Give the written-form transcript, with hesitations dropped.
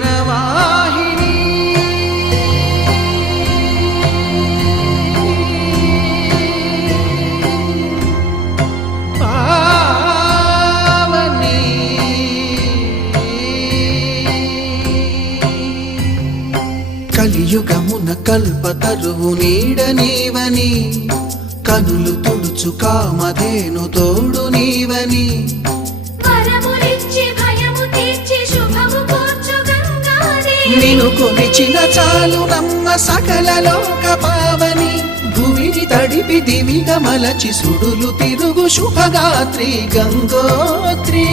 జీవనవాహిని పావని కలియుగమున కల్పతరువు నీడ నీవని కనులు తుడుచు కామధేను తోడు నీవని నిను కొలిచిన చాలు నమ్మ సకల లోక పావని భూమిని తడిపి దివిగా మలచి సుడులు తిరుగు శుభగాత్రి గంగోత్రి.